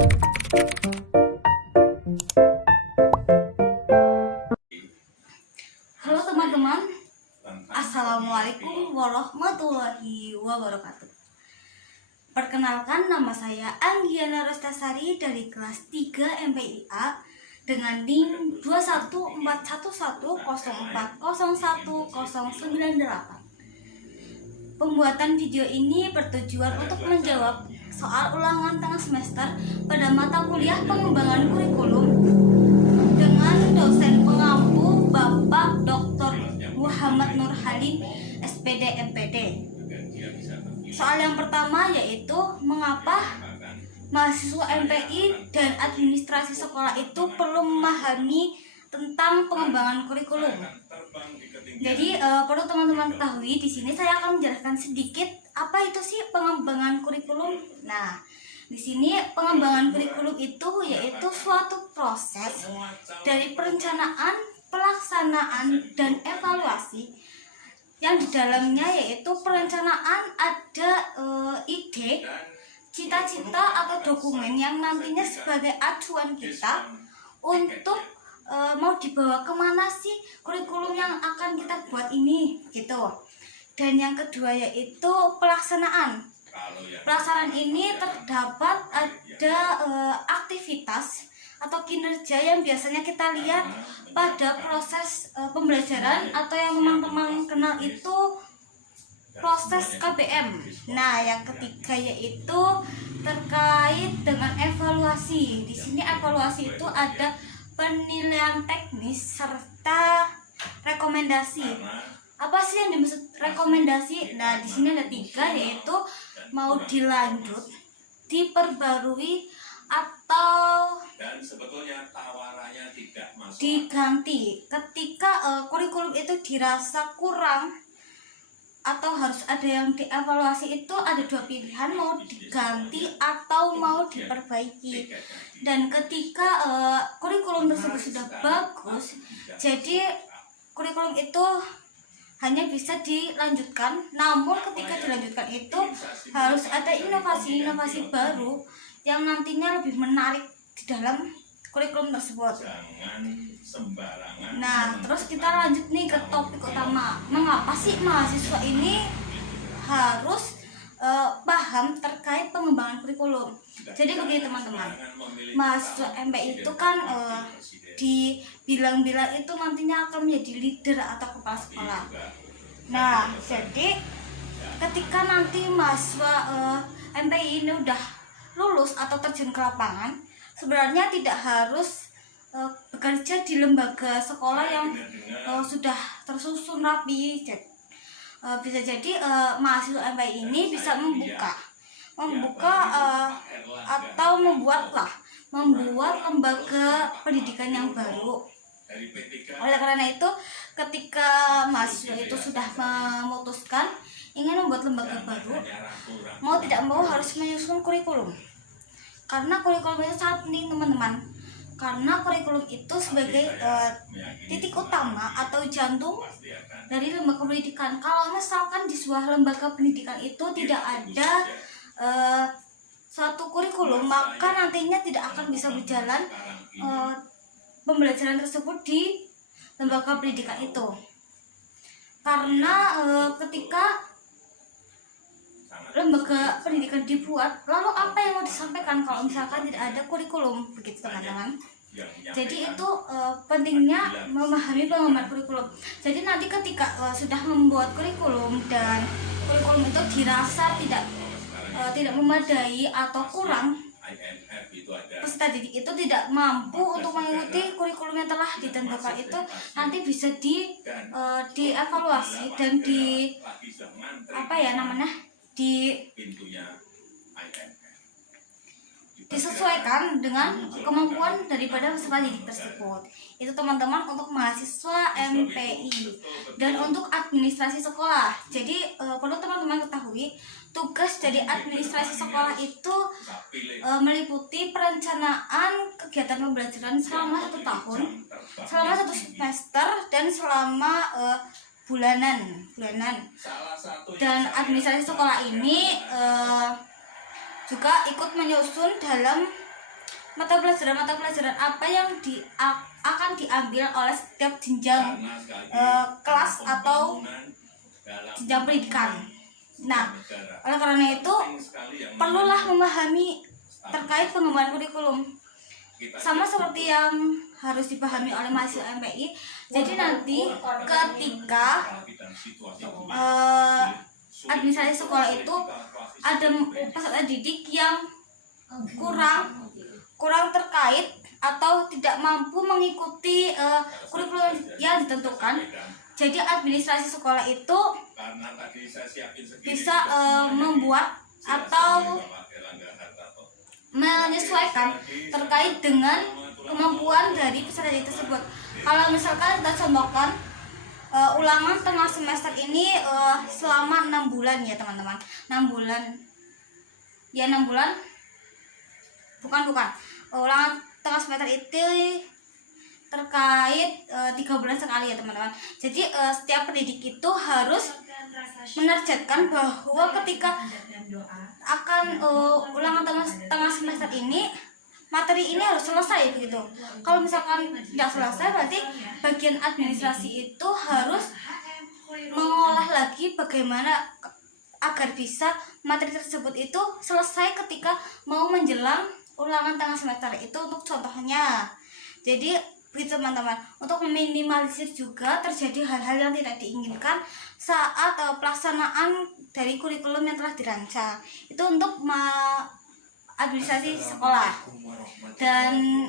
Halo teman-teman, Assalamualaikum warahmatullahi wabarakatuh. Perkenalkan, nama saya Anggiana Restasari dari kelas 3 MPIA dengan NIM 21411040198. Pembuatan video ini bertujuan untuk menjawab soal ulangan tengah semester pada mata kuliah pengembangan kurikulum dengan dosen pengampu Bapak Dr. Muhammad Nur Halim, SPD MPD. Soal yang pertama yaitu mengapa mahasiswa MPI dan administrasi sekolah itu perlu memahami tentang pengembangan kurikulum. Jadi perlu teman-teman ketahui, di sini saya akan menjelaskan sedikit apa itu sih pengembangan kurikulum. Nah, di sini pengembangan kurikulum itu yaitu suatu proses dari perencanaan, pelaksanaan, dan evaluasi yang di dalamnya yaitu perencanaan ada ide, cita-cita atau dokumen yang nantinya sebagai acuan kita untuk mau dibawa kemana sih kurikulum yang akan kita buat ini gitu. Dan yang kedua yaitu pelaksanaan. Pelaksanaan ini terdapat ada aktivitas atau kinerja yang biasanya kita lihat pada proses pembelajaran atau yang teman-teman kenal itu proses KBM. Nah, yang ketiga yaitu terkait dengan evaluasi. Di sini evaluasi itu ada penilaian teknis serta rekomendasi. Apa sih yang dimaksud rekomendasi? Nah, di sini ada 3 yaitu mau dilanjut, diperbarui, atau diganti. Ketika kurikulum itu dirasa kurang atau harus ada yang dievaluasi, itu ada 2 pilihan, mau diganti atau mau diperbaiki. Dan ketika kurikulum tersebut sudah bagus, jadi kurikulum itu hanya bisa dilanjutkan. Namun ketika dilanjutkan itu harus ada inovasi-inovasi baru yang nantinya lebih menarik di dalam kurikulum tersebut. Nah, terus kita lanjut nih ke topik utama. Mengapa sih mahasiswa ini harus paham terkait pengembangan kurikulum? Jadi begini teman-teman, mahasiswa MPI itu kan dibilang-bilang itu nantinya akan menjadi leader atau kepala sekolah. Nah, jadi ketika nanti mahasiswa MPI ini udah lulus atau terjun ke lapangan, sebenarnya tidak harus bekerja di lembaga sekolah yang sudah tersusun rapi. Bisa jadi mahasiswa MPI ini bisa membuka atau membuat lembaga pendidikan yang baru. Oleh karena itu, ketika mahasiswa itu sudah memutuskan ingin membuat lembaga baru, mau tidak mau harus menyusun kurikulum. Karena kurikulum itu sangat penting teman-teman. Karena kurikulum itu sebagai titik utama atau jantung dari lembaga pendidikan. Kalau misalkan di sebuah lembaga pendidikan itu tidak ada suatu kurikulum, maka nantinya tidak akan bisa berjalan pembelajaran tersebut di lembaga pendidikan itu. Karena ketika lembaga pendidikan dibuat, lalu apa yang mau disampaikan kalau misalkan tidak ada kurikulum, begitu teman-teman. Jadi itu pentingnya memahami pengembangan kurikulum. Jadi nanti ketika sudah membuat kurikulum dan kurikulum itu dirasa tidak memadai atau kurang, peserta didik itu tidak mampu untuk mengikuti kurikulum yang telah ditentukan, itu nanti bisa dievaluasi dan disesuaikan dengan kemampuan daripada peserta didik tersebut. Itu teman-teman untuk mahasiswa MPI. Dan untuk administrasi sekolah, jadi perlu teman-teman ketahui, tugas dari administrasi sekolah itu meliputi perencanaan kegiatan pembelajaran selama 1 tahun, selama 1 semester, dan selama bulanan. Dan administrasi sekolah ini juga ikut menyusun dalam mata pelajaran apa yang akan diambil oleh setiap jenjang kelas atau jenjang pendidikan. Nah, oleh karena itu perlulah memahami terkait pengembangan kurikulum, sama seperti yang harus dipahami oleh mahasiswa MPI. Jadi nanti ketika administrasi sekolah itu ada peserta didik yang kurang terkait atau tidak mampu mengikuti kurikulum yang ditentukan, jadi administrasi sekolah itu bisa membuat atau menyesuaikan terkait dengan kemampuan dari peserta didik tersebut. Kalau misalkan kita contohkan ulangan tengah semester ini selama 6 bulan ya teman-teman. 6 bulan ya, 6 bulan bukan ulangan tengah semester itu terkait 3 bulan sekali ya teman-teman. Jadi setiap pendidik itu harus menargetkan bahwa ketika akan ulangan tengah semester ini, materi ini harus selesai begitu. Kalau misalkan tidak selesai, berarti bagian administrasi itu harus mengolah lagi bagaimana agar bisa materi tersebut itu selesai ketika mau menjelang ulangan tengah semester itu, untuk contohnya. Jadi begitu teman-teman, untuk meminimalisir juga terjadi hal-hal yang tidak diinginkan saat pelaksanaan dari kurikulum yang telah dirancang itu untuk administrasi sekolah. Dan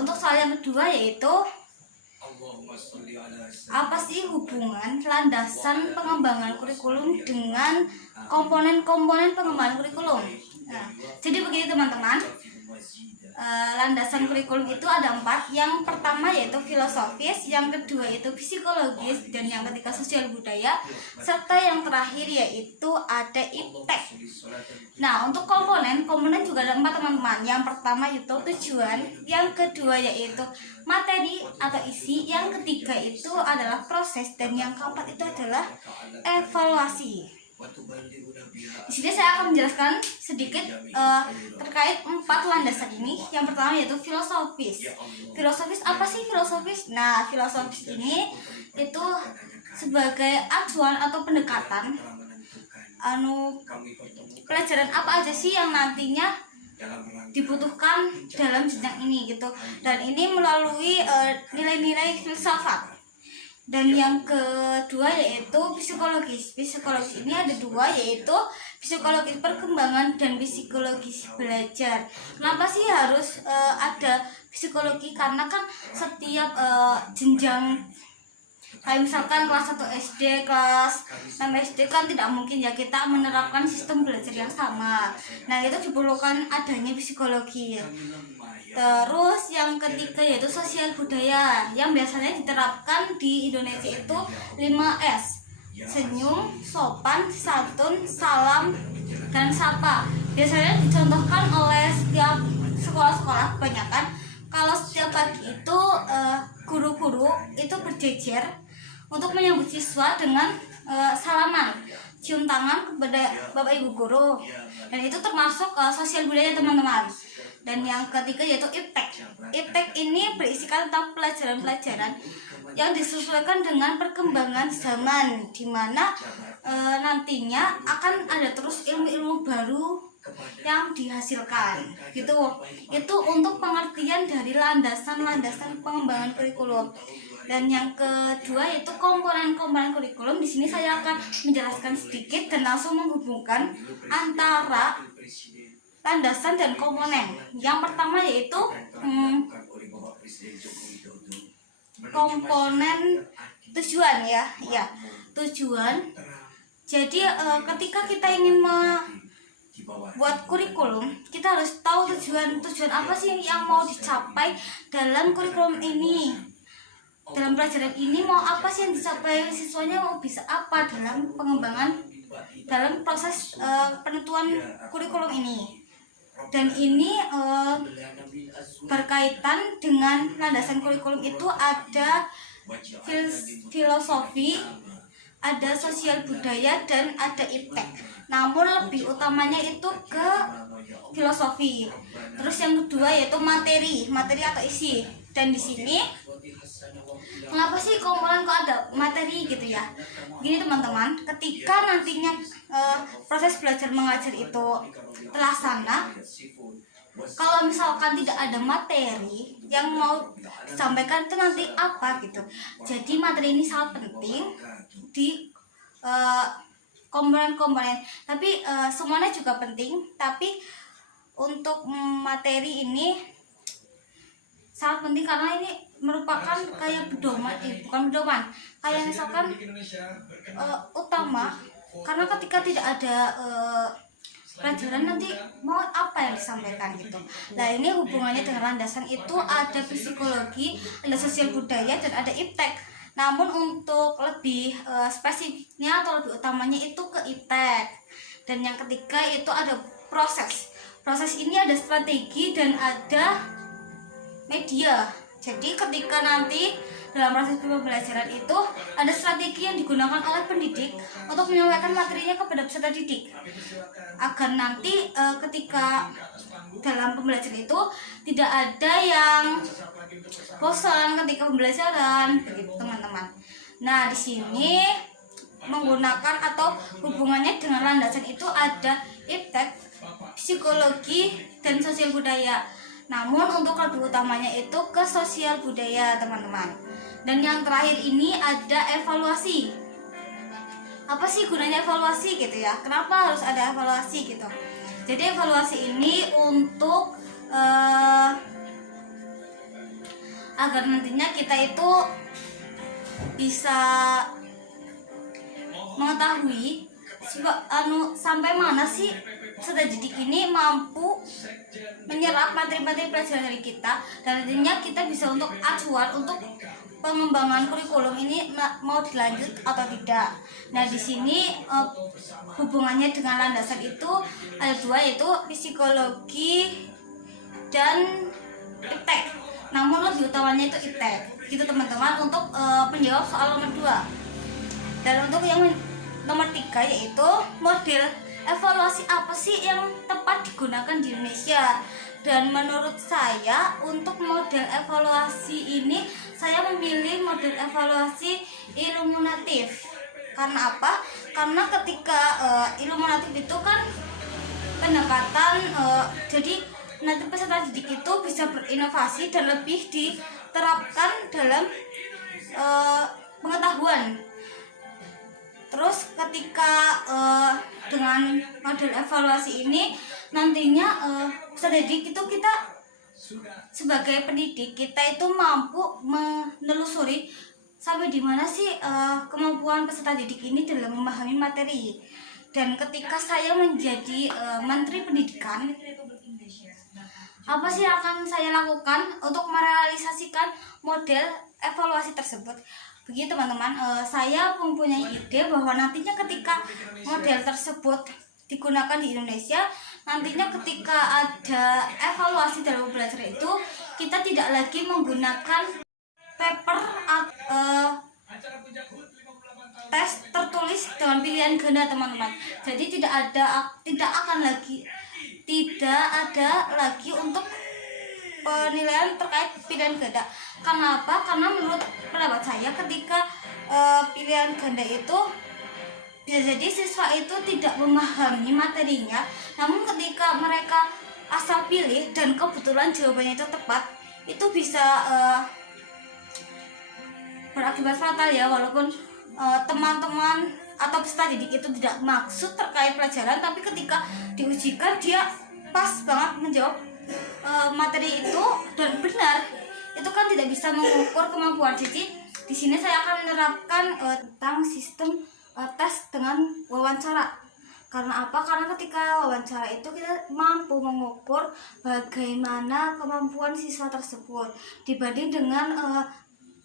untuk soal yang kedua yaitu apa sih hubungan landasan pengembangan kurikulum dengan komponen-komponen pengembangan kurikulum. Nah, jadi begini teman-teman, landasan kurikulum itu ada 4. Yang pertama yaitu filosofis, yang kedua yaitu psikologis, dan yang ketiga sosial budaya, serta yang terakhir yaitu ada iptek. Nah, untuk komponen juga ada 4 teman-teman. Yang pertama yaitu tujuan, yang kedua yaitu materi atau isi, yang ketiga itu adalah proses, dan yang keempat itu adalah evaluasi. Di sini saya akan menjelaskan sedikit terkait 4 landasan ini. Yang pertama yaitu filosofis. Filosofis apa sih filosofis? Nah, filosofis ini itu sebagai acuan atau pendekatan pelajaran apa aja sih yang nantinya dibutuhkan dalam jenjang ini gitu. Dan ini melalui nilai-nilai filsafat. Dan yang kedua yaitu psikologis. Psikologis ini ada 2, yaitu psikologis perkembangan dan psikologis belajar. Kenapa sih harus ada psikologi? Karena kan setiap jenjang, kayak misalkan kelas 1 SD, kelas 6 SD kan tidak mungkin ya kita menerapkan sistem belajar yang sama. Nah, itu diperlukan adanya psikologi. Terus yang ketiga yaitu sosial budaya, yang biasanya diterapkan di Indonesia itu 5S. Senyum, sopan, santun, salam, dan sapa. Biasanya dicontohkan oleh setiap sekolah-sekolah kebanyakan. Kalau setiap pagi itu guru-guru itu berjejer untuk menyambut siswa dengan salaman, cium tangan kepada Bapak Ibu guru. Dan itu termasuk sosial budaya teman-teman. Dan yang ketiga yaitu iptek. Iptek ini berisikan tentang pelajaran-pelajaran yang disesuaikan dengan perkembangan zaman, di mana nantinya akan ada terus ilmu-ilmu baru yang dihasilkan gitu. Itu untuk pengertian dari landasan-landasan pengembangan kurikulum. Dan yang kedua yaitu komponen-komponen kurikulum. Di sini saya akan menjelaskan sedikit dan langsung menghubungkan antara landasan dan komponen. Yang pertama yaitu komponen tujuan ya, tujuan. Jadi ketika kita ingin membuat kurikulum, kita harus tahu tujuan apa sih yang mau dicapai dalam kurikulum ini. Dalam pelajaran ini mau apa sih yang dicapai siswanya, mau bisa apa dalam pengembangan, dalam proses penentuan kurikulum ini. Dan ini berkaitan dengan landasan kurikulum itu ada filosofi, ada sosial budaya dan ada iptek. Namun lebih utamanya itu ke filosofi. Terus yang kedua yaitu materi atau isi. Dan di sini kenapa sih komponen kok ada materi gitu ya? Gini teman-teman, ketika nantinya proses belajar mengajar itu terlaksana, kalau misalkan tidak ada materi yang mau disampaikan itu nanti apa gitu. Jadi materi ini sangat penting di komponen-komponen. Tapi semuanya juga penting. Tapi untuk materi ini sangat penting karena ini merupakan kayak pedoman, bukan pedoman, kayak misalkan utama. Karena ketika tidak ada pelajaran nanti mau apa yang disampaikan gitu. Nah ini hubungannya dengan landasan itu ada psikologi, ada sosial budaya, dan ada iptek. Namun untuk lebih spesifiknya atau lebih utamanya itu ke iptek. Dan yang ketiga itu ada proses. Proses ini ada strategi dan ada media. Jadi ketika nanti dalam proses pembelajaran itu ada strategi yang digunakan oleh pendidik untuk menyampaikan materinya kepada peserta didik, agar nanti ketika dalam pembelajaran itu tidak ada yang bosan ketika pembelajaran, begitu teman-teman. Nah di sini menggunakan atau hubungannya dengan landasan itu ada iptek, psikologi, dan sosial budaya. Namun untuk lebih utamanya itu ke sosial budaya teman-teman. Dan yang terakhir ini ada evaluasi. Apa sih gunanya evaluasi gitu ya? Kenapa harus ada evaluasi gitu? Jadi evaluasi ini untuk agar nantinya kita itu bisa mengetahui sampai mana sih peserta didik ini mampu menyerap materi-materi pelajaran dari kita, dan nantinya kita bisa untuk acuan untuk pengembangan kurikulum ini mau dilanjut atau tidak. Nah di sini hubungannya dengan landasan itu ada dua, yaitu psikologi dan iptek. Namun lebih utamanya itu iptek. Gitu teman-teman untuk menjawab soal nomor 2. Dan untuk yang nomor 3 yaitu model evaluasi apa sih yang tepat digunakan di Indonesia. Dan menurut saya untuk model evaluasi ini saya memilih model evaluasi iluminatif. Karena apa? Karena ketika iluminatif itu kan pendekatan jadi nanti peserta didik itu bisa berinovasi dan lebih diterapkan dalam pengetahuan. Terus ketika dengan model evaluasi ini nantinya peserta didik itu kita sebagai pendidik kita itu mampu menelusuri sampai di mana sih kemampuan peserta didik ini dalam memahami materi. Dan ketika saya menjadi Menteri Pendidikan, apa sih yang akan saya lakukan untuk merealisasikan model evaluasi tersebut? Begitu teman-teman, saya mempunyai ide bahwa nantinya ketika model tersebut digunakan di Indonesia, nantinya ketika ada evaluasi dalam belajar itu kita tidak lagi menggunakan paper tes tertulis dengan pilihan ganda teman-teman. Jadi tidak ada lagi untuk penilaian terkait pilihan ganda. Karena apa? Karena menurut pendapat saya ketika pilihan ganda itu bisa jadi siswa itu tidak memahami materinya, namun ketika mereka asal pilih dan kebetulan jawabannya itu tepat, itu bisa berakibat fatal ya, walaupun teman-teman atau peserta didik itu tidak maksud terkait pelajaran, tapi ketika diujikan dia pas banget menjawab materi itu dan benar, itu kan tidak bisa mengukur kemampuan. Jadi di sini saya akan menerapkan tentang sistem tes dengan wawancara. Karena apa? Karena ketika wawancara itu kita mampu mengukur bagaimana kemampuan siswa tersebut dibanding dengan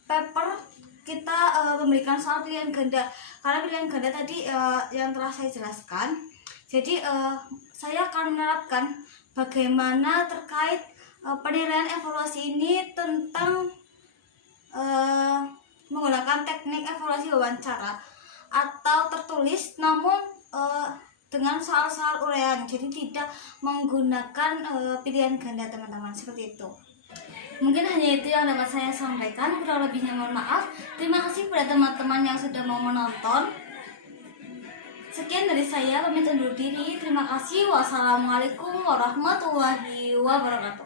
paper kita memberikan soal pilihan ganda. Karena pilihan ganda tadi yang telah saya jelaskan. Jadi saya akan menerapkan bagaimana terkait penilaian evaluasi ini tentang menggunakan teknik evaluasi wawancara. atau tertulis, namun dengan soal-soal uraian, jadi tidak menggunakan pilihan ganda teman-teman, seperti itu. Mungkin hanya itu yang dapat saya sampaikan, kurang lebihnya mohon maaf. Terima kasih kepada teman-teman yang sudah mau menonton. Sekian dari saya, pamit undur diri. Terima kasih. Wassalamualaikum warahmatullahi wabarakatuh.